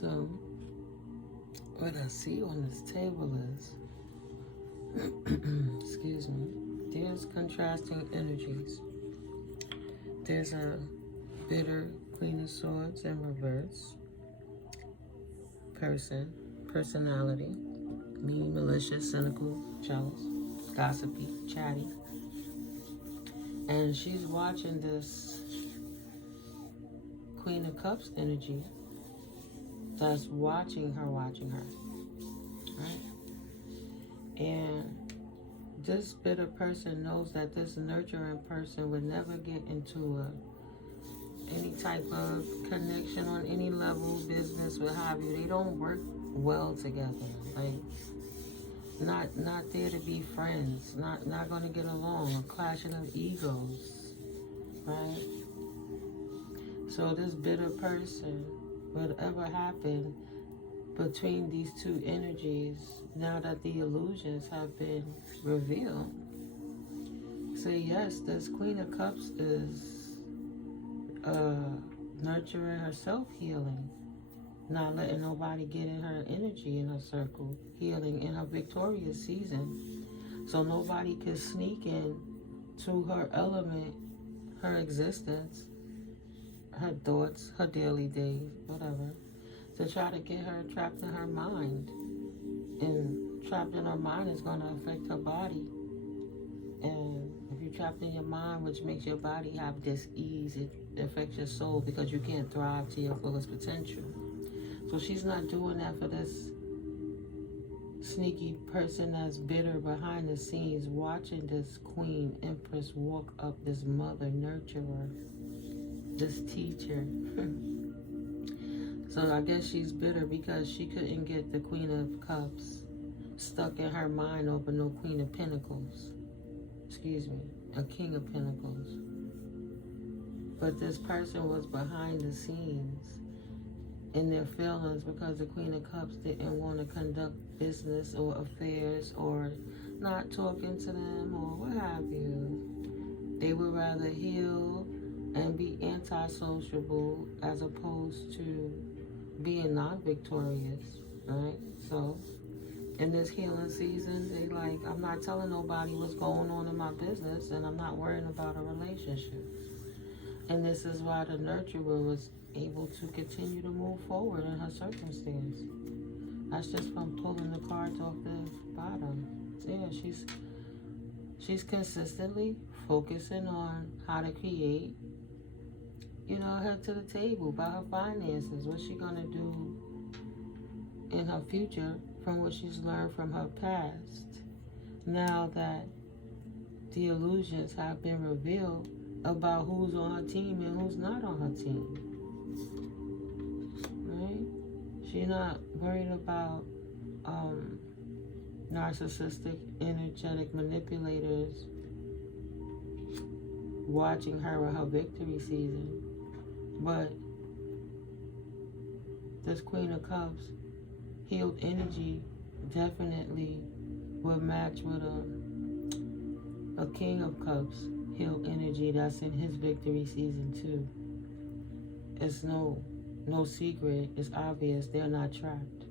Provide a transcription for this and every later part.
So, what I see on this table is, excuse me, there's contrasting energies. There's a bitter Queen of Swords in reverse, personality, mean, malicious, cynical, jealous, gossipy, chatty. And she's watching this Queen of Cups energy that's watching her, right? And this bitter person knows that this nurturing person would never get into any type of connection on any level, business, what have you. They don't work well together. Like, not there to be friends, not going to get along, a clashing of egos, right? So this bitter person, whatever happened between these two energies, now that the illusions have been revealed, say yes, this Queen of Cups is nurturing herself, healing, not letting nobody get in her energy, in her circle, healing in her victorious season, so nobody could sneak in to her element, her existence, her thoughts, her daily days, whatever, to try to get her trapped in her mind. And trapped in her mind is going to affect her body. And if you're trapped in your mind, which makes your body have dis-ease, it affects your soul because you can't thrive to your fullest potential. So she's not doing that for this sneaky person that's bitter behind the scenes, watching this Queen Empress walk up, this mother nurturer, this teacher. So I guess she's bitter because she couldn't get the Queen of Cups stuck in her mind over no Queen of Pentacles. Excuse me, a King of Pentacles. But this person was behind the scenes in their feelings because the Queen of Cups didn't want to conduct business or affairs or not talking to them or what have you. They would rather heal and be anti-sociable as opposed to being non-victorious, right? So in this healing season, they like, I'm not telling nobody what's going on in my business, and I'm not worrying about a relationship. And this is why the nurturer was able to continue to move forward in her circumstance. That's just from pulling the cards off the bottom. Yeah, she's consistently focusing on how to create, head to the table by her finances. What's she gonna do in her future from what she's learned from her past? Now that the illusions have been revealed about who's on her team and who's not on her team, right? She's not worried about narcissistic, energetic manipulators watching her in her victory season. But this Queen of Cups, healed energy, definitely will match with a King of Cups, healed energy that's in his victory season too. It's no secret. It's obvious they're not trapped.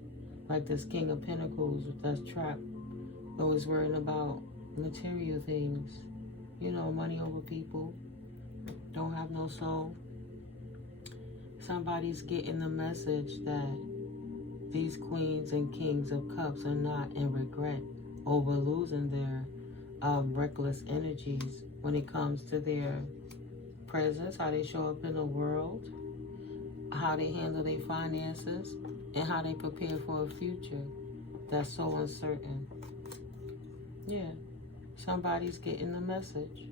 Like this King of Pentacles that's trapped, always worrying about material things. Money over people, don't have no soul. Somebody's getting the message that these queens and kings of cups are not in regret over losing their reckless energies when it comes to their presence, how they show up in the world, how they handle their finances, and how they prepare for a future that's so uncertain. Yeah, somebody's getting the message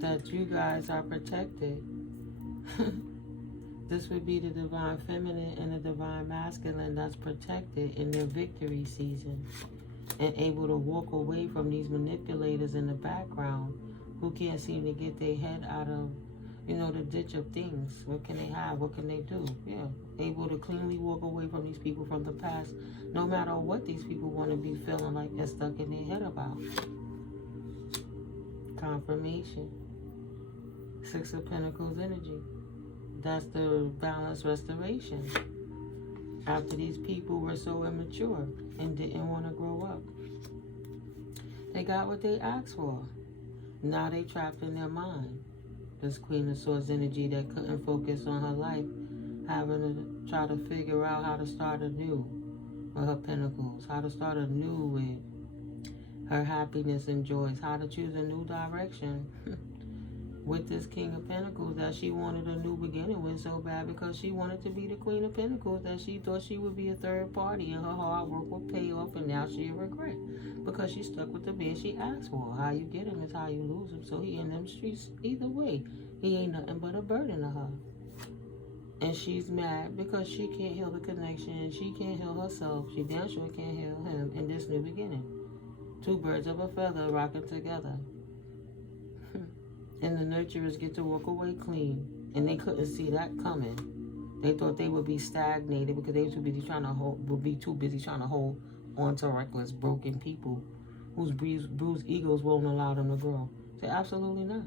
that you guys are protected. This would be the divine feminine and the divine masculine that's protected in their victory season and able to walk away from these manipulators in the background who can't seem to get their head out of, the ditch of things. What can they have? What can they do? Yeah, able to cleanly walk away from these people from the past, no matter what these people want to be feeling like they're stuck in their head about. Confirmation. Six of Pentacles energy. That's the balance restoration. After these people were so immature and didn't want to grow up, they got what they asked for. Now they trapped in their mind. This Queen of Swords energy that couldn't focus on her life, having to try to figure out how to start anew with her pentacles, how to start anew with her happiness and joys, how to choose a new direction with this King of Pentacles that she wanted a new beginning with so bad, because she wanted to be the Queen of Pentacles, that she thought she would be a third party and her hard work would pay off, and now she regret because she stuck with the man she asked for. How you get him is how you lose him. So he in them streets either way. He ain't nothing but a burden to her. And she's mad because she can't heal the connection. She can't heal herself. She damn sure can't heal him in this new beginning. Two birds of a feather rocking together. And the nurturers get to walk away clean. And they couldn't see that coming. They thought they would be stagnated because they were too busy trying to hold on to reckless, broken people whose bruised egos won't allow them to grow. Say, absolutely not.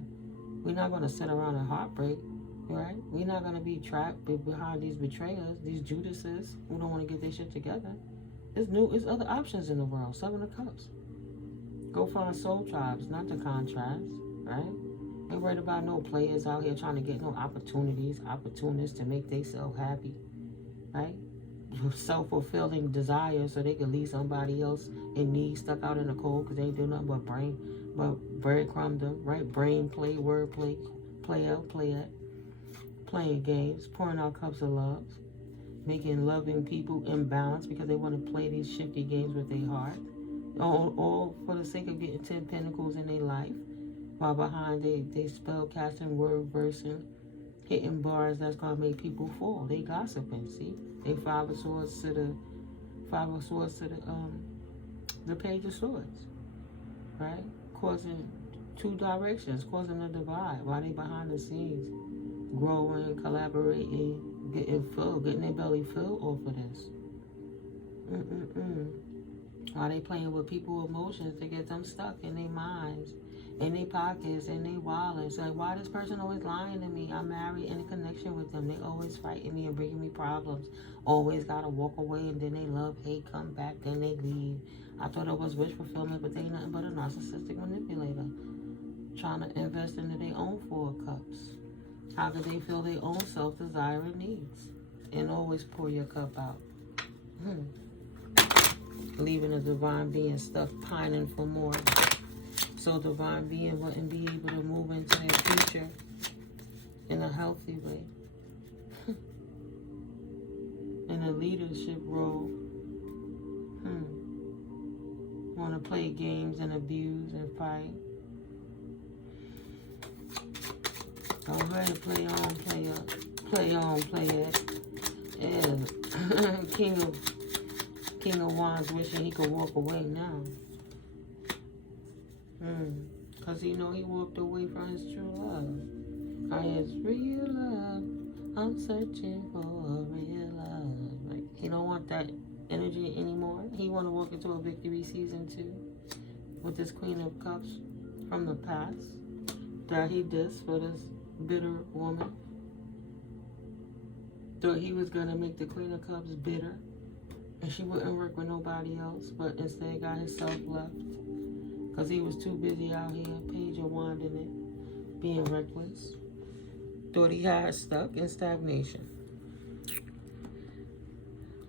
We're not going to sit around in heartbreak, right? We're not going to be trapped behind these betrayers, these Judases who don't want to get their shit together. There's other options in the world. Seven of Cups. Go find soul tribes, not the contrast, right? Ain't worried about no players out here trying to get no opportunists to make themselves happy, right? Self-fulfilling desires so they can leave somebody else in need, stuck out in the cold because they ain't do nothing but breadcrumb them, right? Brain play, word play, play out, playing games, pouring out cups of love, making loving people imbalanced because they want to play these shifty games with their heart, all for the sake of getting 10 pentacles in their life, while behind they spell casting, word versing, hitting bars that's gonna make people fall. They gossiping, see? They five of swords to the page of swords, right? Causing two directions, causing a divide while they behind the scenes, growing, collaborating, getting their belly filled off of this. While they playing with people's emotions to get them stuck in their minds, in their pockets, in their wallets. Like, why this person always lying to me? I'm married in a connection with them. They always fighting me and bringing me problems. Always gotta walk away, and then they love, hate, come back, then they leave. I thought it was wish fulfillment, but they nothing but a narcissistic manipulator trying to invest into their own Four of Cups. How could they feel their own self-desire and needs and always pour your cup out? Leaving a divine being stuck pining for more. So divine being wouldn't be able to move into their future in a healthy way. In a leadership role. Want to play games and abuse and fight. Alright, play on, play up. Play on, play it. And King of Wands wishing he could walk away now. Because he know he walked away from his true love. His real love. I'm searching for a real love. Like, he don't want that energy anymore. He want to walk into a victory season 2 with this Queen of Cups from the past that he dissed for this bitter woman. Thought he was going to make the Queen of Cups bitter and she wouldn't work with nobody else, but instead got himself left. Because he was too busy out here, Page of Wand in it, being reckless. Thought he had stuck in stagnation.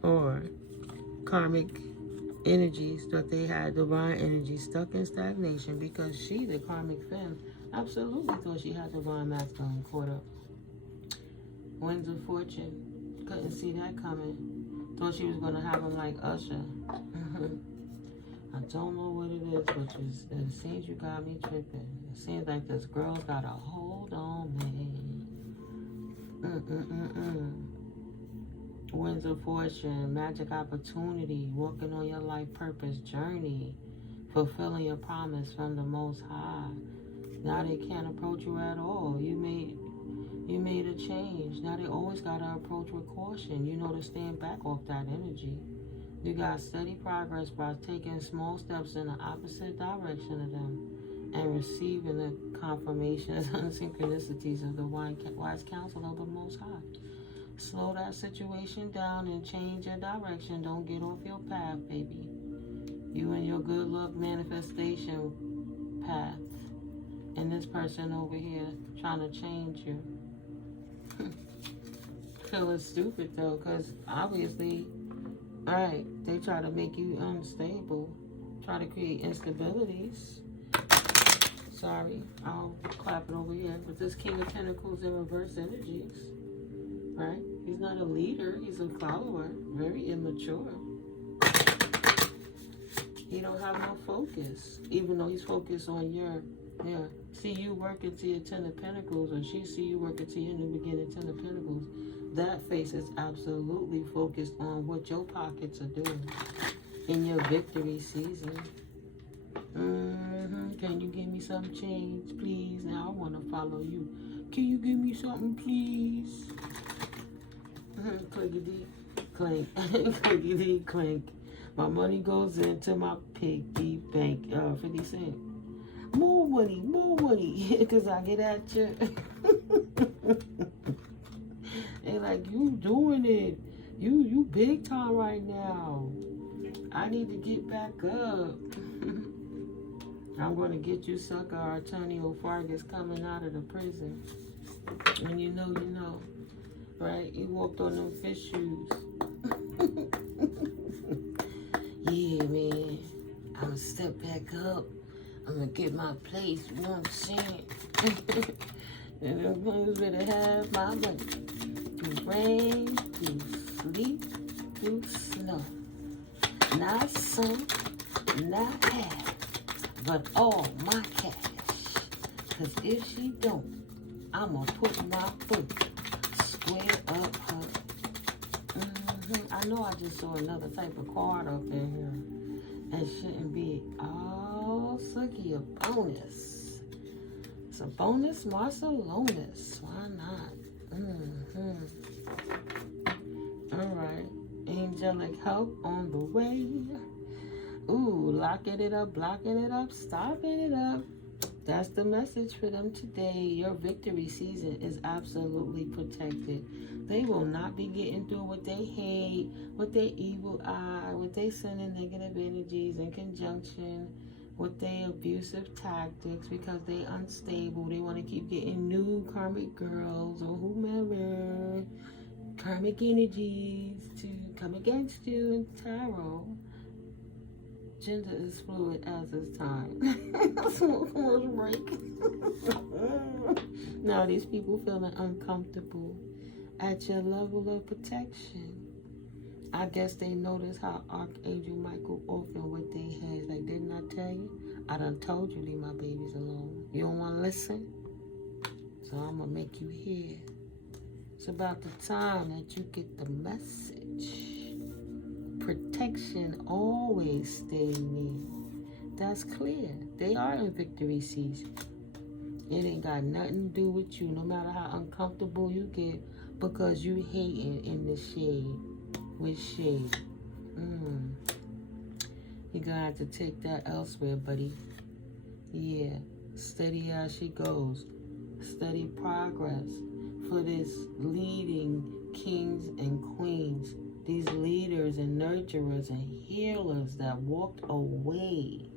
Or karmic energies, thought they had divine energy stuck in stagnation because she, the karmic femme, absolutely thought she had divine masculine caught up. Winds of Fortune, couldn't see that coming. Thought she was going to have him like Usher. I don't know what it is, but it seems you got me tripping. It seems like this girl's got a hold on me. Winds of Fortune, magic opportunity, walking on your life purpose journey, fulfilling your promise from the Most High. Now they can't approach you at all. You made a change. Now they always gotta approach with caution. You know, to stand back off that energy. You got steady progress by taking small steps in the opposite direction of them. and receiving the confirmation and synchronicities of the wise counsel of the Most High. Slow that situation down and change your direction. Don't get off your path, baby. You and your good luck manifestation path. And this person over here trying to change you. Feeling stupid though, because obviously, right, they try to make you unstable. Try to create instabilities. Sorry, I'll clap it over here. With this King of Pentacles in reverse energies, right? He's not a leader, he's a follower. Very immature. He don't have no focus, even though he's focused on your, see you working to your Ten of Pentacles, or she see you working to your new beginning Ten of Pentacles. That face is absolutely focused on what your pockets are doing in your victory season. Can you give me some change, please? Now I want to follow you. Can you give me something, please? Clickety clink, clickety clink. My money goes into my piggy bank. 50 cents. More money, because I get at you. They like, you doing it. You big time right now. I need to get back up. I'm going to get you, sucker. Antonio Fargas coming out of the prison. When you know, you know. Right? You walked on them fish shoes. Yeah, man. I'm going to step back up. I'm going to get my place 1%. And I'm going to have my money. Through rain, through sleet, through snow. Not some, not half, but all my cash. Cause if she don't, I'ma put my foot square up her. I know I just saw another type of card up in here. It shouldn't be all sucky a bonus. It's a bonus Marcelonus. Why not? Alright. Angelic help on the way. Ooh, locking it up, blocking it up, stopping it up. That's the message for them today. Your victory season is absolutely protected. They will not be getting through what they hate, what they evil eye, what they sending negative energies in conjunction with their abusive tactics, because they unstable. They want to keep getting new karmic girls or whomever. Karmic energies to come against you in tarot. Gender is fluid as is time. Smoke break. Now these people feeling uncomfortable at your level of protection. I guess they notice how Archangel Michael often with their hands. Like, didn't I tell you? I done told you leave my babies alone. You don't want to listen? So I'm going to make you hear. It's about the time that you get the message. Protection always stay near. That's clear. They are in victory season. It ain't got nothing to do with you, no matter how uncomfortable you get, because you hating in the shade with shade. You're gonna have to take that elsewhere, buddy. Yeah, steady as she goes. Steady progress for this leading kings and queens. These leaders and nurturers and healers that walked away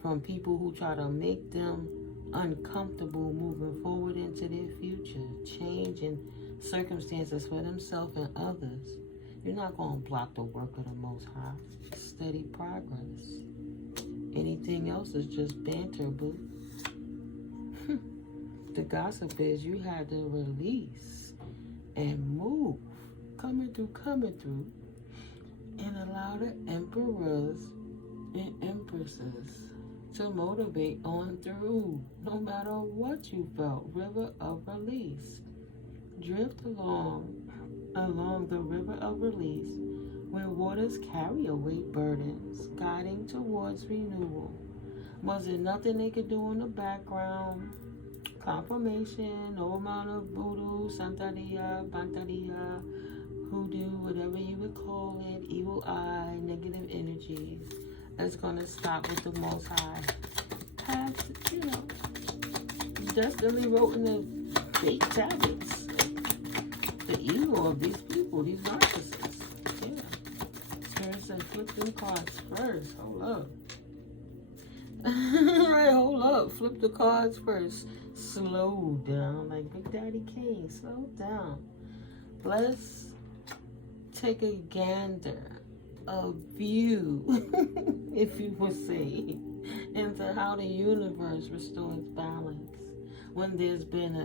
from people who try to make them uncomfortable moving forward into their future, changing circumstances for themselves and others. You're not going to block the work of the Most High. Steady progress. Anything else is just banter, boo. The gossip is you had to release and move. Coming through, and allow the emperors and empresses to motivate on through, no matter what you felt. River of release. Drift along the river of release, where waters carry away burdens, guiding towards renewal. Was it nothing they could do in the background? Confirmation, no amount of voodoo, santeria, banteria, hoodoo, whatever you would call it, evil eye, negative energies. It's going to stop with the Most High has, destiny wrote in the fake tablets the evil of these people, these narcissists. Yeah. Spirit said, flip them cards first. Hold up. Right, hold up. Flip the cards first. Slow down, like Big Daddy King. Slow down. Let's take a gander, a view, if you would say, into how the universe restores balance when there's been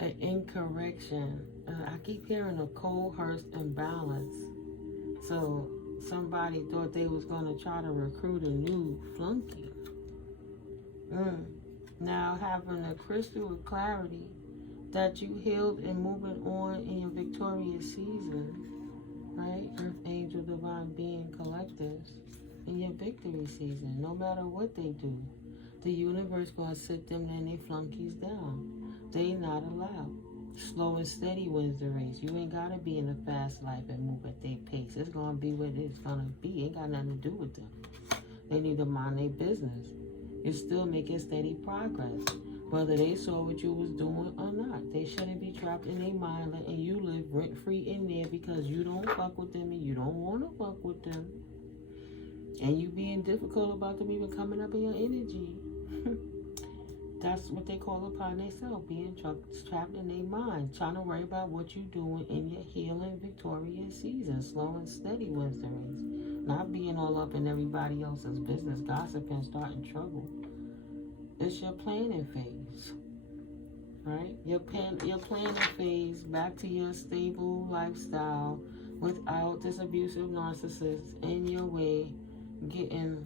an incorrection. I keep hearing a cold-hearted imbalance. So somebody thought they was going to try to recruit a new flunky. Now having a crystal of clarity that you healed and moving on in your victorious season, right? Earth Angel, Divine Being, Collectives, in your victory season. No matter what they do, the universe gonna sit them and they flunkies down. They not allowed. Slow and steady wins the race. You ain't gotta be in a fast life and move at their pace. It's gonna be what it's gonna be. Ain't got nothing to do with them. They need to mind their business. You're still making steady progress, whether they saw what you was doing or not. They shouldn't be trapped in their mind letting you live rent-free in there because you don't fuck with them and you don't want to fuck with them. And you being difficult about them even coming up in your energy. That's what they call upon themselves, being trapped in their mind, trying to worry about what you're doing in your healing, victorious season. Slow and steady wins the race. Not being all up in everybody else's business, gossiping, starting trouble. It's your planning phase, right? Your planning phase back to your stable lifestyle without this abusive narcissist in your way, getting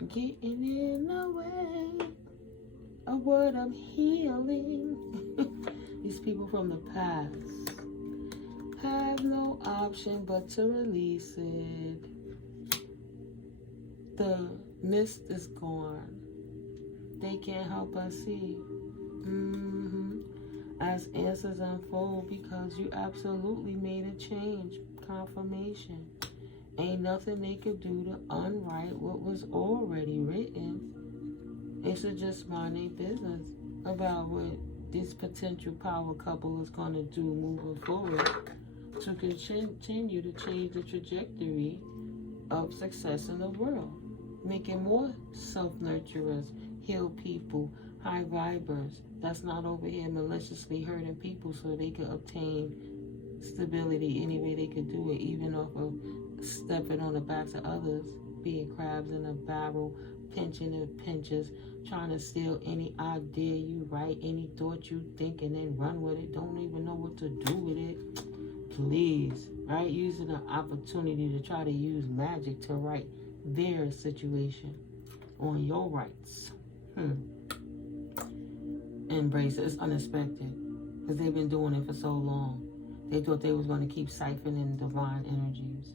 in the way of what I'm healing. These people from the past have no option but to release it. The mist is gone. They can't help but see. As answers unfold, because you absolutely made a change. Confirmation. Ain't nothing they could do to unwrite what was already written. They should just mind their business about what this potential power couple is going to do moving forward to continue to change the trajectory of success in the world. Making more self-nurturers, heal people, high vibers that's not over here maliciously hurting people so they could obtain stability any way they could do it, even off of stepping on the backs of others, being crabs in a barrel, pinching and pinches, trying to steal any idea you write, any thought you think, and then run with it. Don't even know what to do with it. Please, right? Using an opportunity to try to use magic to write their situation on your rights. Embrace it. It's unexpected because they've been doing it for so long. They thought they was going to keep siphoning divine energies.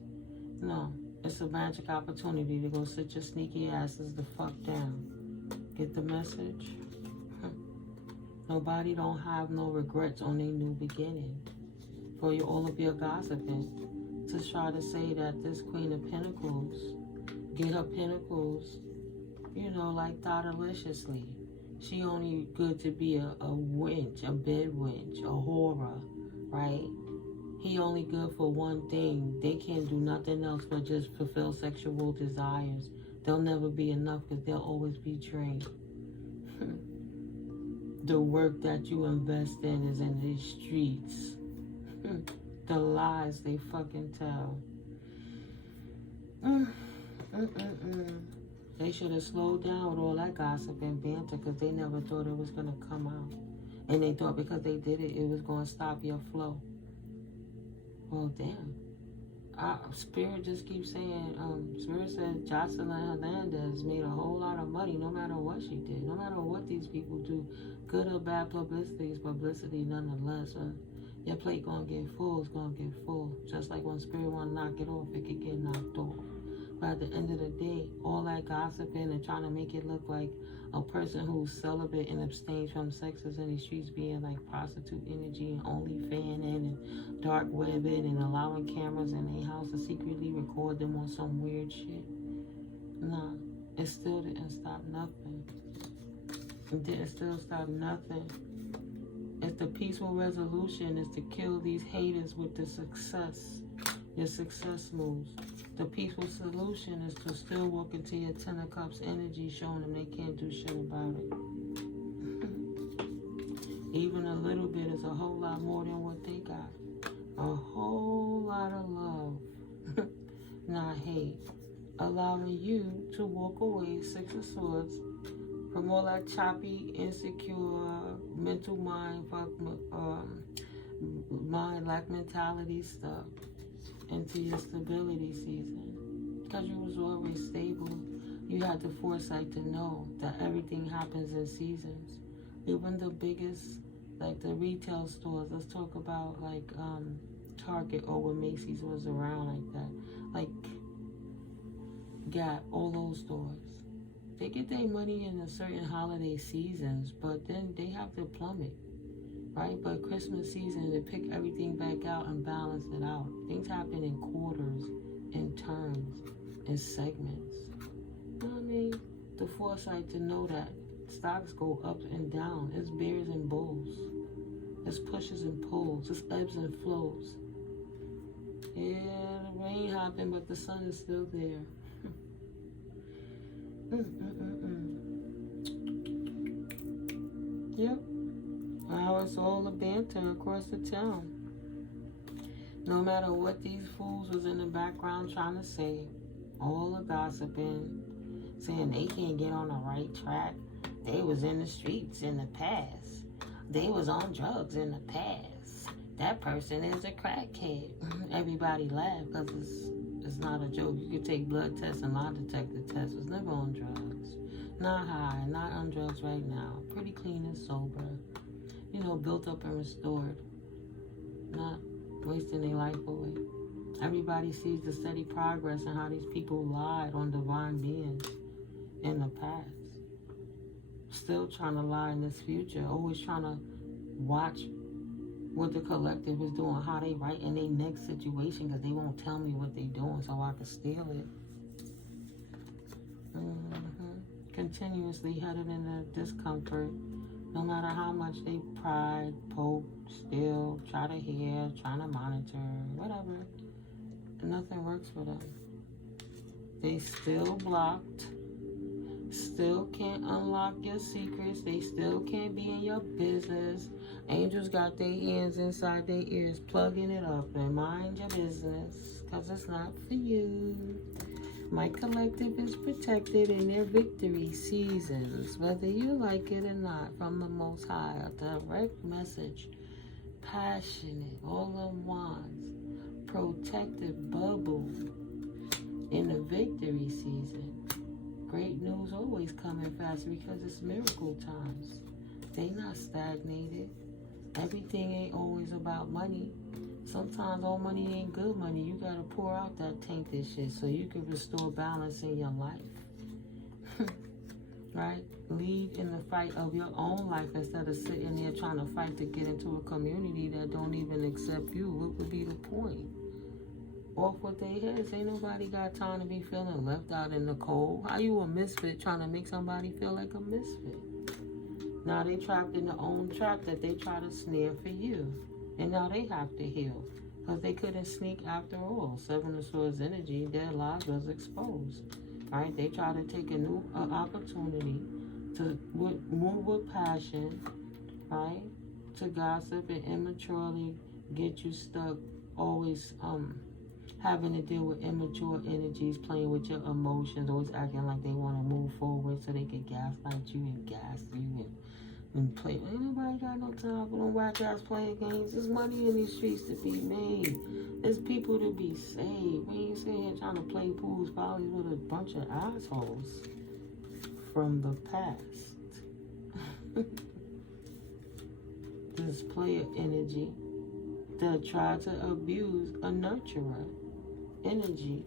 No, it's a magic opportunity to go sit your sneaky asses the fuck down. Get the message? Nobody don't have no regrets on their new beginning. For all of your gossiping to try to say that this Queen of Pentacles get her pentacles, like thoughtaliciously. She only good to be a wench, a bed wench, a horror, right? He only good for one thing. They can't do nothing else but just fulfill sexual desires. They'll never be enough because they'll always be drained. The work that you invest in is in these streets. The lies they fucking tell. They should have slowed down with all that gossip and banter because they never thought it was going to come out. And they thought because they did it, it was going to stop your flow. Well, damn. Spirit just keeps saying, Spirit said Jocelyn Hernandez made a whole lot of money no matter what she did. No matter what these people do. Good or bad publicity is publicity nonetheless. Your plate going to get full, it's going to get full. Just like when Spirit want to knock it off, it could get knocked off. But at the end of the day, all that gossiping and trying to make it look like a person who's celibate and abstains from sex is in the streets being like prostitute energy and only fanning and dark webbing and allowing cameras in their house to secretly record them on some weird shit. Nah, It still didn't stop nothing. It didn't still stop nothing. If the peaceful resolution is to kill these haters with the success, your success moves. The peaceful solution is to still walk into your Ten of Cups energy, showing them they can't do shit about it. Even a little bit is a whole lot more than what they got. A whole lot of love, not hate. Allowing you to walk away, Six of Swords, from all that choppy, insecure, mental mind, mind lack mentality stuff into your stability season. Because you was always stable. You had the foresight to know that everything happens in seasons. Even the biggest, like the retail stores, let's talk about like Target or when Macy's was around like that. Like Gap, all those stores. They get their money in a certain holiday seasons, but then they have to plummet, right? But Christmas season, they pick everything back out and balance it out. Things happen in quarters, in terms, in segments. You know what I mean? The foresight to know that stocks go up and down. It's bears and bulls. It's pushes and pulls. It's ebbs and flows. Yeah, the rain happened, but the sun is still there. Yep. Now it's all a banter across the town. No matter what these fools was in the background trying to say, all the gossiping, saying they can't get on the right track. They was in the streets in the past. They was on drugs in the past. That person is a crackhead. Everybody laughed because it's not a joke. You could take blood tests and lie detector tests. Was never on drugs. Not high, not on drugs right now. Pretty clean and sober. You know, built up and restored. Not wasting their life away. Everybody sees the steady progress and how these people lied on divine beings in the past. Still trying to lie in this future. Always trying to watch what the collective is doing, how they right in their next situation, because they won't tell me what they doing so I can steal it. Continuously headed in the discomfort, no matter how much they pride, poke, steal, try to hear, trying to monitor, whatever. Nothing works for them. They still blocked, still can't unlock your secrets, they still can't be in your business. Angels got their hands inside their ears, plugging it up and mind your business, because it's not for you. My collective is protected in their victory seasons, whether you like it or not, from the Most High. A direct message, passionate, all of wands, protected bubble in the victory season. Great news always coming fast because it's miracle times. They not stagnated. Everything ain't always about money. Sometimes all money ain't good money. You gotta pour out that tainted shit so you can restore balance in your life. Right? Lead in the fight of your own life instead of sitting there trying to fight to get into a community that don't even accept you. What would be the point? Off with their heads. Ain't nobody got time to be feeling left out in the cold. How you a misfit trying to make somebody feel like a misfit? Now they trapped in their own trap that they try to snare for you. And now they have to heal. Because they couldn't sneak after all. Seven of Swords energy, their lives was exposed. Right? They try to take a new opportunity to move with passion, right? To gossip and immaturely get you stuck, always having to deal with immature energies, playing with your emotions, always acting like they want to move forward so they can gaslight you and gas you and play. Ain't nobody got no time for them whack ass playing games. There's money in these streets to be made. There's people to be saved. We ain't sitting here trying to play pools probably with a bunch of assholes from the past. This player energy that tried to abuse a nurturer energy,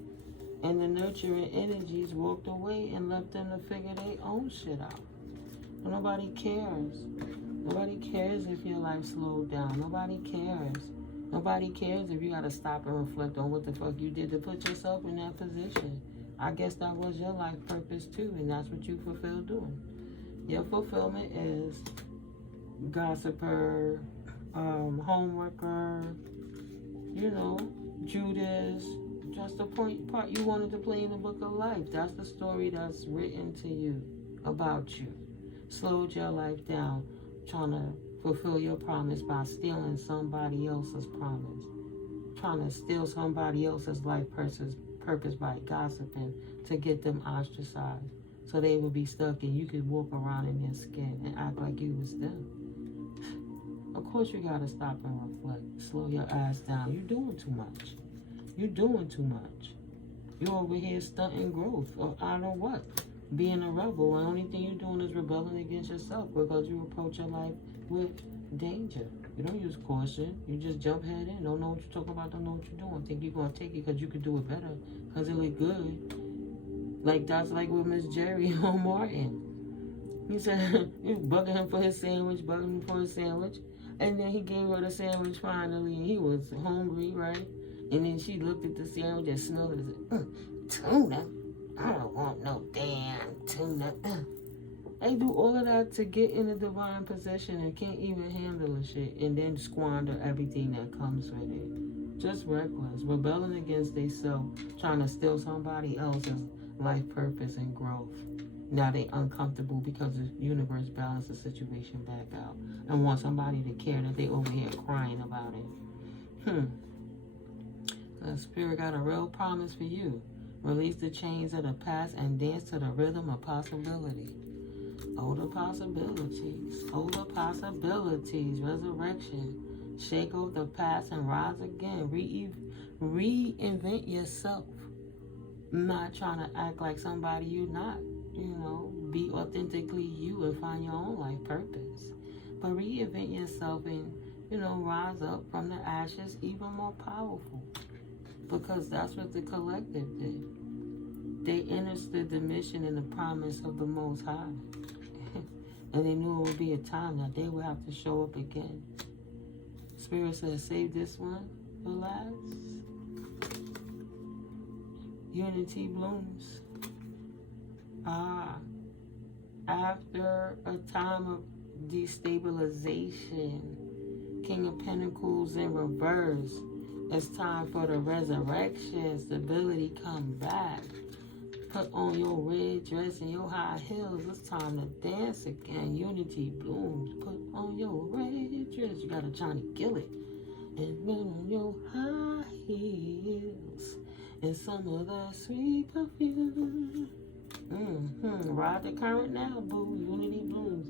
and the nurturing energies walked away and left them to figure their own shit out. But nobody cares. Nobody cares if your life slowed down. Nobody cares. Nobody cares if you gotta stop and reflect on what the fuck you did to put yourself in that position. I guess that was your life purpose too, and that's what you fulfill doing. Your fulfillment is gossiper, homeworker, you know, Judas, just the part you wanted to play in the book of life. That's the story that's written to you about you. Slowed your life down, trying to fulfill your promise by stealing somebody else's promise. Trying to steal somebody else's life purpose by gossiping to get them ostracized. So they would be stuck and you could walk around in their skin and act like you was them. Of course you gotta stop and reflect. Slow your ass down. You're doing too much. You're doing too much. You're over here stunting growth. Or I don't know what. Being a rebel. The only thing you're doing is rebelling against yourself because you approach your life with danger. You don't use caution. You just jump head in. Don't know what you're talking about. Don't know what you're doing. Think you're going to take it because you could do it better. Because it look good. Like that's like with Miss Jerry on Martin. He said, you bugging him for his sandwich, bugging him for his sandwich. And then he gave her the sandwich finally. And he was hungry, right? And then she looked at the sandwich and smelled it and said, tuna? I don't want no damn tuna. They do all of that to get in a divine possession and can't even handle the shit and then squander everything that comes with it. Just reckless. Rebelling against themselves, trying to steal somebody else's life purpose and growth. Now they uncomfortable because the universe balanced the situation back out and want somebody to care that they over here crying about it. The spirit got a real promise for you. Release the chains of the past and dance to the rhythm of possibility. Oh, the possibilities. Oh, the possibilities. Resurrection. Shake off the past and rise again. Reinvent yourself. Not trying to act like somebody you're not. You know, be authentically you and find your own life purpose. But reinvent yourself and, you know, rise up from the ashes even more powerful. Because that's what the collective did. They understood the mission and the promise of the Most High. And they knew it would be a time that they would have to show up again. Spirit says, save this one for last. Unity blooms. After a time of destabilization, King of Pentacles in reverse, it's time for the resurrection. Stability come back. Put on your red dress and your high heels. It's time to dance again. Unity blooms. Put on your red dress. You gotta Johnny Gill it. And put on your high heels. And some of that sweet perfume. Ride the current now, boo. Unity blooms.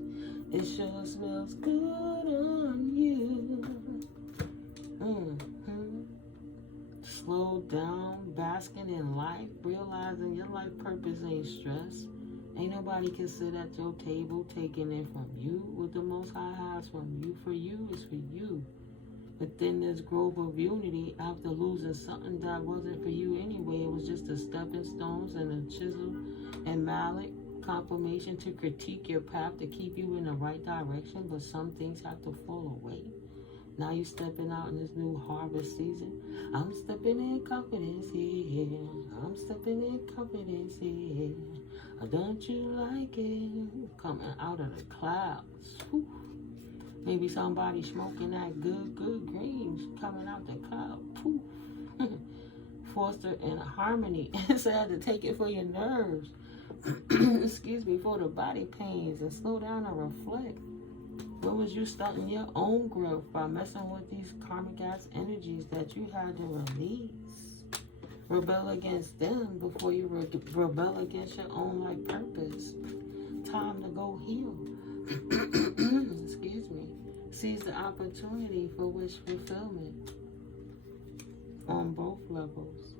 It sure smells good on you. Slow down, basking in life, realizing your life purpose ain't stress. Ain't nobody can sit at your table taking it from you. What the Most High has from you for you is for you. Within this grove of unity, after losing something that wasn't for you anyway, it was just a stepping stones and a chisel and mallet, confirmation to critique your path to keep you in the right direction, but some things have to fall away. Now you stepping out in this new harvest season. I'm stepping in confidence here. I'm stepping in confidence here. Don't you like it? Coming out of the clouds. Whew. Maybe somebody smoking that good green coming out the cloud. Foster in harmony. So I had to take it for your nerves. Excuse me, for the body pains and slow down and reflect. Where was you stunting your own growth by messing with these karmic ass energies that you had to release? Rebel against them before you rebel against your own life purpose. Time to go heal. Excuse me. Seize the opportunity for wish fulfillment on both levels.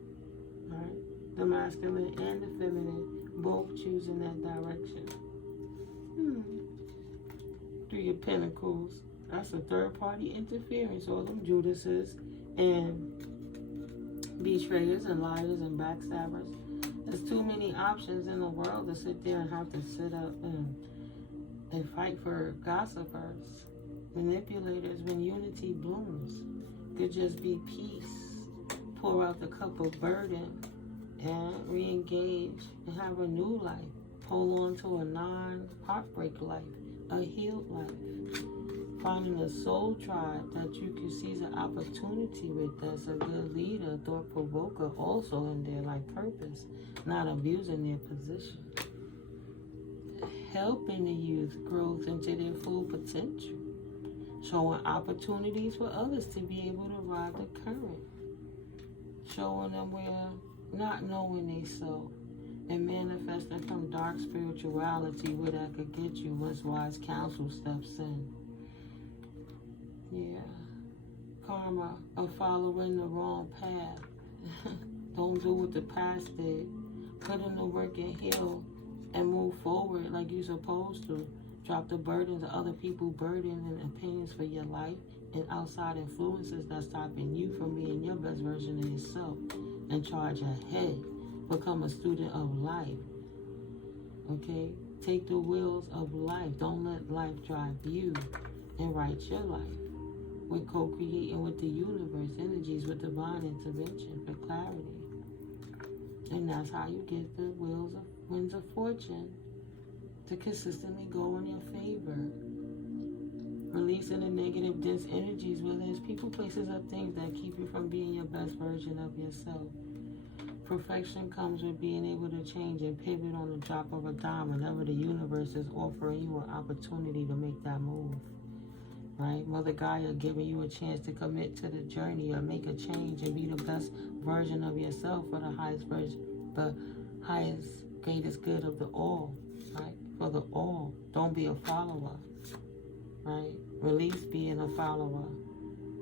Right? The masculine and the feminine both choosing that direction. Through your pentacles, that's a third-party interference. All them Judases and betrayers and liars and backstabbers. There's too many options in the world to sit there and have to sit up and fight for gossipers, manipulators. When unity blooms, could just be peace. Pour out the cup of burden and re-engage and have a new life. Hold on to a non-heartbreak life, a healed life. Finding a soul tribe that you can seize an opportunity with, that's a good leader, thought provoker, also in their life purpose, not abusing their position. Helping the youth growth into their full potential. Showing opportunities for others to be able to ride the current. Showing them where not knowing they so. And manifesting from dark spirituality where that could get you once wise counsel steps in. Yeah. Karma of following the wrong path. Don't do what the past did. Put in the work and heal and move forward like you're supposed to. Drop the burdens of other people's burdens and opinions for your life and outside influences that's stopping you from being your best version of yourself, and charge ahead. Become a student of life. Okay? Take the wheels of life. Don't let life drive you, and write your life. We're co-creating with the universe, energies with divine intervention for clarity. And that's how you get the winds of fortune to consistently go in your favor. Releasing the negative, dense energies, whether it's people, places, or things that keep you from being your best version of yourself. Perfection comes with being able to change and pivot on the drop of a dime whenever the universe is offering you an opportunity to make that move. Right? Mother Gaia giving you a chance to commit to the journey or make a change and be the best version of yourself for the highest version, the highest, greatest good of the all. Right? For the all. Don't be a follower. Right? Release being a follower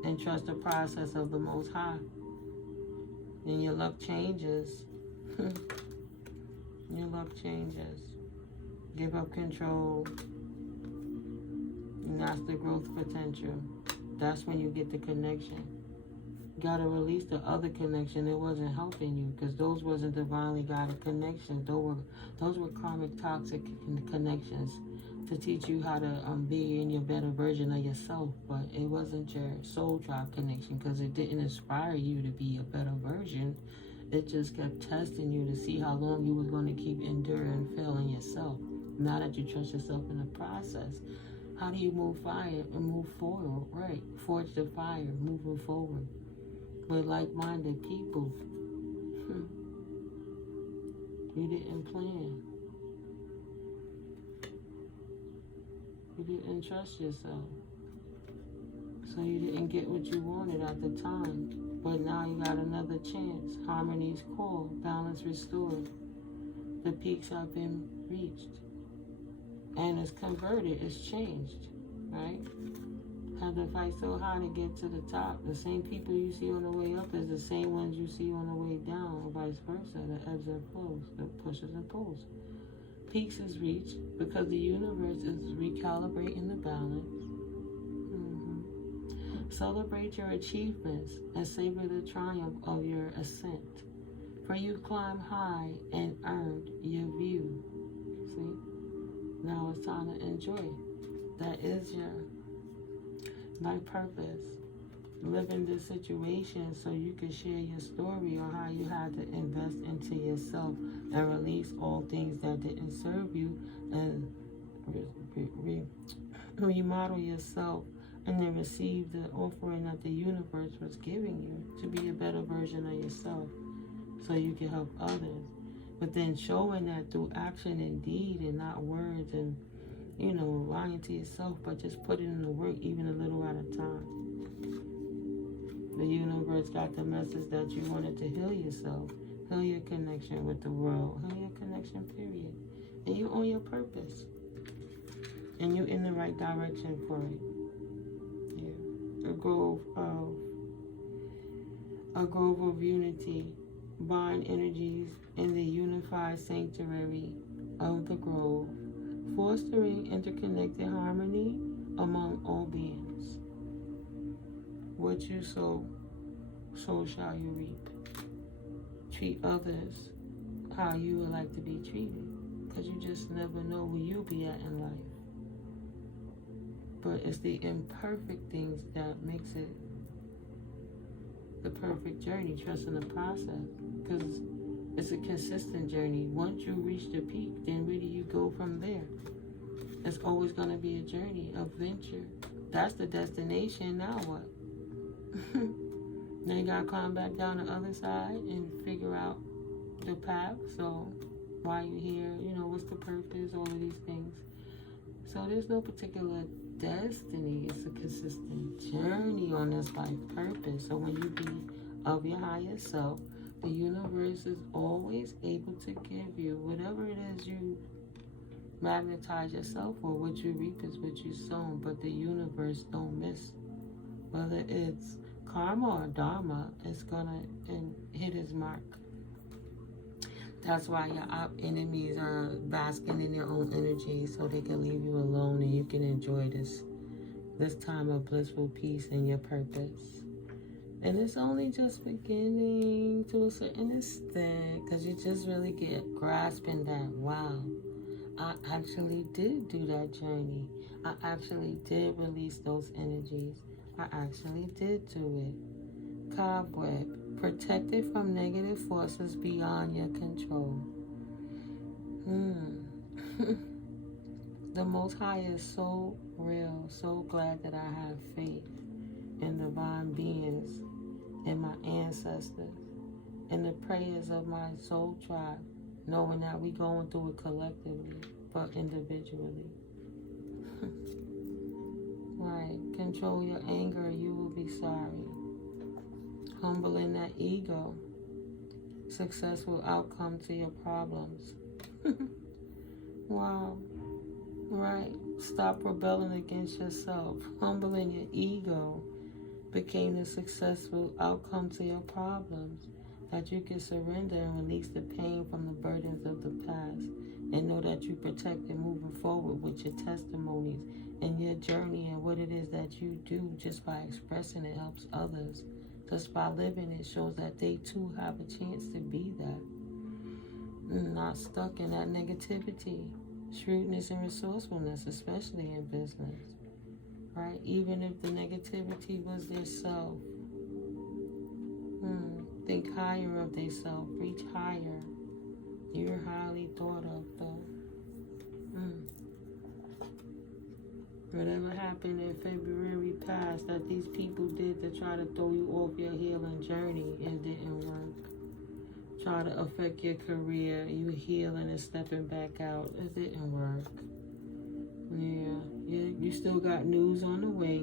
and trust the process of the Most High. And your luck changes. Your luck changes. Give up control. And that's the growth potential. That's when you get the connection. You gotta release the other connection that wasn't helping you, because those wasn't divinely guided connections. Those were karmic toxic connections to teach you how to be in your better version of yourself. But it wasn't your soul tribe connection, because it didn't inspire you to be a better version. It just kept testing you to see how long you was going to keep enduring failing yourself. Now that you trust yourself in the process, how do you move fire and move forward? Right. Forge the fire, moving forward. With like-minded people. You didn't plan. You didn't trust yourself. So you didn't get what you wanted at the time. But now you got another chance. Harmony's called. Balance restored. The peaks have been reached. And it's converted. It's changed. Right? Had to fight so hard to get to the top. The same people you see on the way up is the same ones you see on the way down, or vice versa. The ebbs and flows, the pushes and pulls. Peaks is reached because the universe is recalibrating the balance. Celebrate your achievements and savor the triumph of your ascent. For you climb high and earned your view. See? Now it's time to enjoy. That is your life purpose. Live in this situation so you can share your story on how you had to invest into yourself and release all things that didn't serve you, and remodel yourself, and then receive the offering that the universe was giving you to be a better version of yourself so you can help others. But then showing that through action and deed and not words and, lying to yourself, but just putting in the work even a little at a time. The universe got the message that you wanted to heal yourself, heal your connection with the world, heal your connection, period. And you own your purpose. And you're in the right direction for it. Yeah. A grove of unity, bind energies in the unified sanctuary of the grove, fostering interconnected harmony among all beings. What you sow, so shall you reap. Treat others how you would like to be treated, because you just never know where you'll be at in life. But it's the imperfect things that makes it the perfect journey, trusting the process. Because It's a consistent journey. Once you reach the peak, then where do you go from there? It's always going to be a journey, a venture. That's the destination. Now what? Then you got to climb back down the other side and figure out the path. So why you here? You know, what's the purpose? All of these things. So there's no particular destiny. It's a consistent journey on this life purpose. So when you be of your higher self, the universe is always able to give you whatever it is you magnetize yourself for. What you reap is what you sow, but the universe don't miss. Whether it's karma or dharma, it's gonna hit its mark. That's why your enemies are basking in their own energy, so they can leave you alone and you can enjoy this time of blissful peace and your purpose. And it's only just beginning to a certain extent, because you just really get grasping that, wow, I actually did do that journey. I actually did release those energies. I actually did do it. Cobweb, protected from negative forces beyond your control. The Most High is so real, so glad that I have faith in divine beings, in my ancestors, in the prayers of my soul tribe, knowing that we going through it collectively, but individually. Right. Control your anger, you will be sorry. Humbling that ego. Successful outcome to your problems. Wow. Right. Stop rebelling against yourself. Humbling your ego became the successful outcome to your problems, that you can surrender and release the pain from the burdens of the past, and know that you protect and moving forward with your testimonies and your journey and what it is that you do. Just by expressing it helps others. Just by living it shows that they too have a chance to be that. Not stuck in that negativity. Shrewdness and resourcefulness, especially in business. Right? Even if the negativity was their self. Think higher of their self. Reach higher. You're highly thought of, though. Whatever happened in February past that these people did to try to throw you off your healing journey, it didn't work. Try to affect your career, you healing and stepping back out, it didn't work. Yeah, you still got news on the way.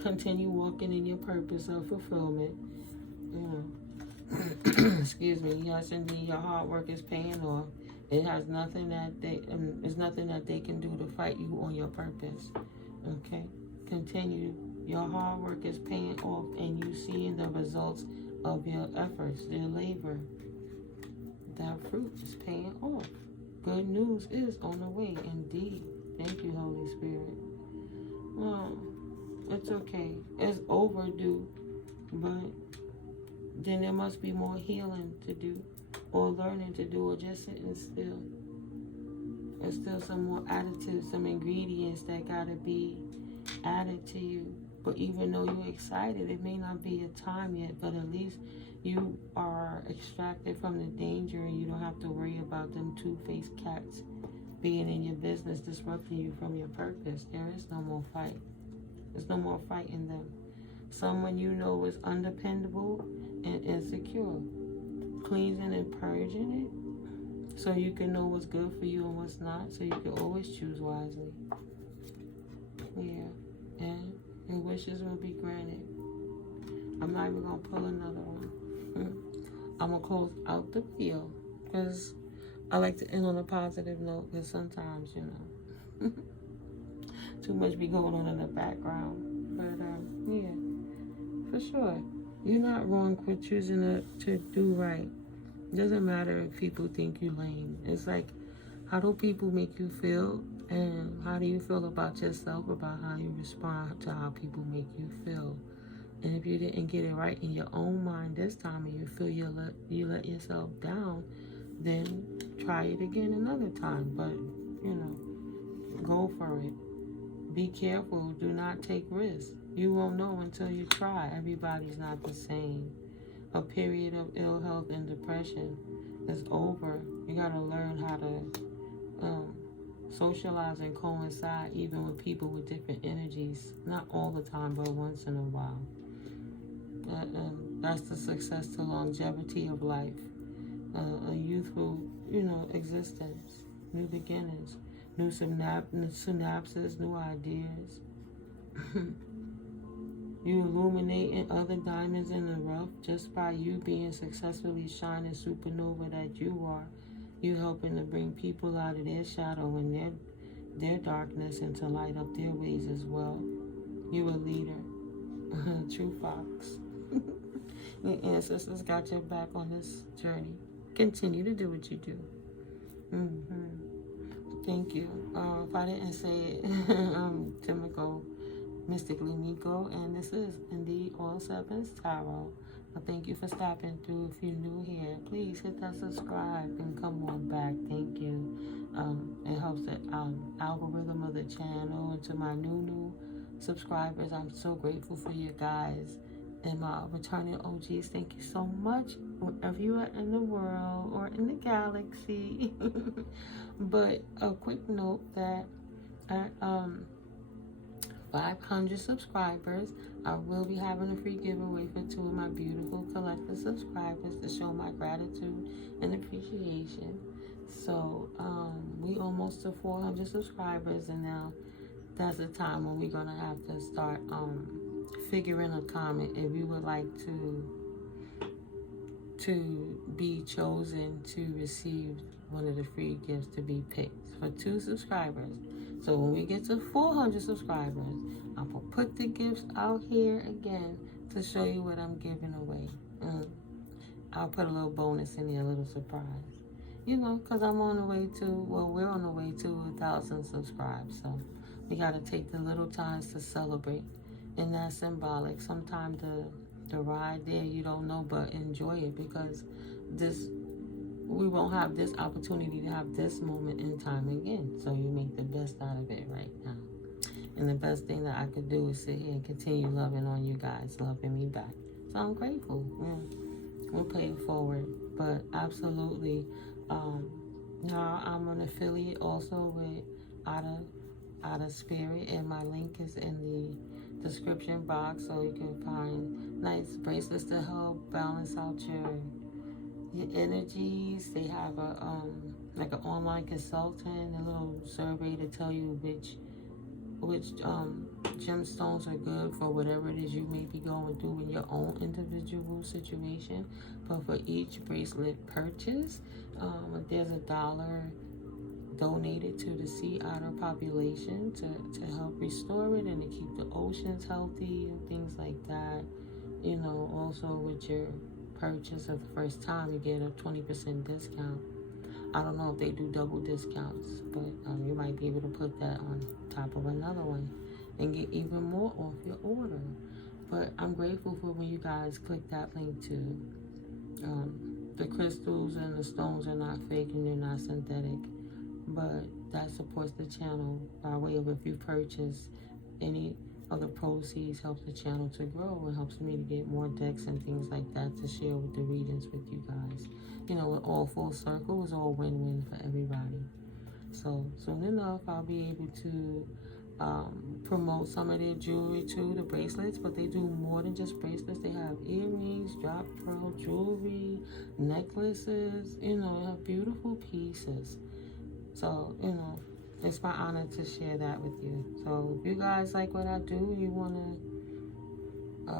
Continue walking in your purpose of fulfillment. Excuse me. Yes, indeed, your hard work is paying off. It has nothing that there's nothing that they can do to fight you on your purpose. Okay, continue. Your hard work is paying off, and you seeing the results of your efforts, your labor. That fruit is paying off. Good news is on the way, indeed. Thank you, Holy Spirit. Well, it's okay. It's overdue, but then there must be more healing to do, or learning to do, or just sitting still. There's still some more additives, some ingredients that gotta be added to you. But even though you're excited, it may not be a time yet, but at least you are extracted from the danger, and you don't have to worry about them two-faced cats being in your business, disrupting you from your purpose. There is no more fight. There's no more fighting them. Someone you know is undependable and insecure. Cleansing and purging it so you can know what's good for you and what's not, so you can always choose wisely. Yeah, and your wishes will be granted. I'm not even going to pull another one. I'm going to close out the video because I like to end on a positive note, because sometimes, you know, too much be going on in the background. But, yeah, for sure. You're not wrong for choosing to do right. It doesn't matter if people think you lame. It's like, how do people make you feel? And how do you feel about yourself, about how you respond to how people make you feel? And if you didn't get it right in your own mind this time, and you feel you let yourself down, then try it again another time. But, you know, go for it. Be careful. Do not take risks. You won't know until you try. Everybody's not the same. A period of ill health and depression It's over. You gotta learn how to socialize and coincide even with people with different energies. Not all the time, but once in a while. That's the success to longevity of life. A youthful, existence, new beginnings, new synapses, new ideas. You illuminating other diamonds in the rough just by you being successfully shining supernova that you are. You helping to bring people out of their shadow and their darkness and to light up their ways as well. You a leader. True fox. Your ancestors got your back on this journey. Continue to do what you do. Thank you. If I didn't say it, NeuMico, mystically Mico, and this is indeed All Sevens Tarot. Thank you for stopping through. If you're new here, please hit that subscribe and come on back. Thank you. It helps the algorithm of the channel. And to my new subscribers, I'm so grateful for you guys. And my returning OGs, thank you so much, wherever you are in the world or in the galaxy. But a quick note that at 500 subscribers, I will be having a free giveaway for 2 of my beautiful collector subscribers to show my gratitude and appreciation. So we almost to 400 subscribers, and now that's the time when we're gonna have to start figuring a comment if you would like to be chosen to receive one of the free gifts to be picked for 2 subscribers. So when we get to 400 subscribers, I'm gonna put the gifts out here again to show you what I'm giving away. I'll put a little bonus in there, a little surprise. Because I'm on the way to, we're on the way to 1,000 subscribers. So we gotta take the little times to celebrate. And that's symbolic. Sometimes the ride there, you don't know, but enjoy it, because we won't have this opportunity to have this moment in time again. So you make the best out of it right now. And the best thing that I could do is sit here and continue loving on you guys, loving me back. So I'm grateful. We'll pay it forward. But absolutely, now I'm an affiliate also with Out of Spirit, and my link is in the description box, so you can find nice bracelets to help balance out your energies. They have a like an online consultant, a little survey to tell you which gemstones are good for whatever it is you may be going through in your own individual situation. But for each bracelet purchase, there's $1 donated to the sea otter population to help restore it and to keep the oceans healthy and things like that. Also with your purchase of the first time, you get a 20% discount. I don't know if they do double discounts, but you might be able to put that on top of another one and get even more off your order. But I'm grateful for when you guys click that link too. The crystals and the stones are not fake and they're not synthetic, but that supports the channel by way of, if you purchase any of the proceeds, helps the channel to grow and helps me to get more decks and things like that to share with the readings with you guys. With all full circle, it's all win-win for everybody. So soon enough, I'll be able to promote some of their jewelry too, the bracelets, but they do more than just bracelets. They have earrings, drop pearl jewelry, necklaces, they have beautiful pieces. So, it's my honor to share that with you. So if you guys like what I do, you want to,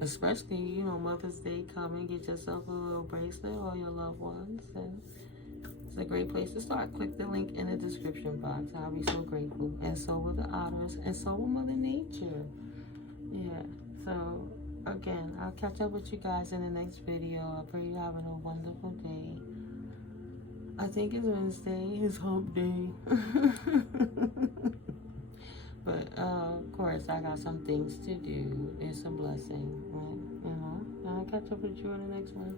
especially, Mother's Day, come and get yourself a little bracelet or your loved ones. And it's a great place to start. Click the link in the description box. I'll be so grateful. And so will the otters, and so will Mother Nature. Yeah. So, again, I'll catch up with you guys in the next video. I pray you're having a wonderful day. I think it's Wednesday. It's hump day. But, of course, I got some things to do. It's a blessing. I'll catch up with you on the next one.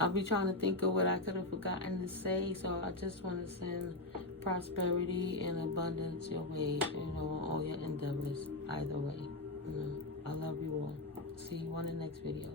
I'll be trying to think of what I could have forgotten to say. So I just want to send prosperity and abundance your way, all your endeavors, either way. I love you all. See you on the next video.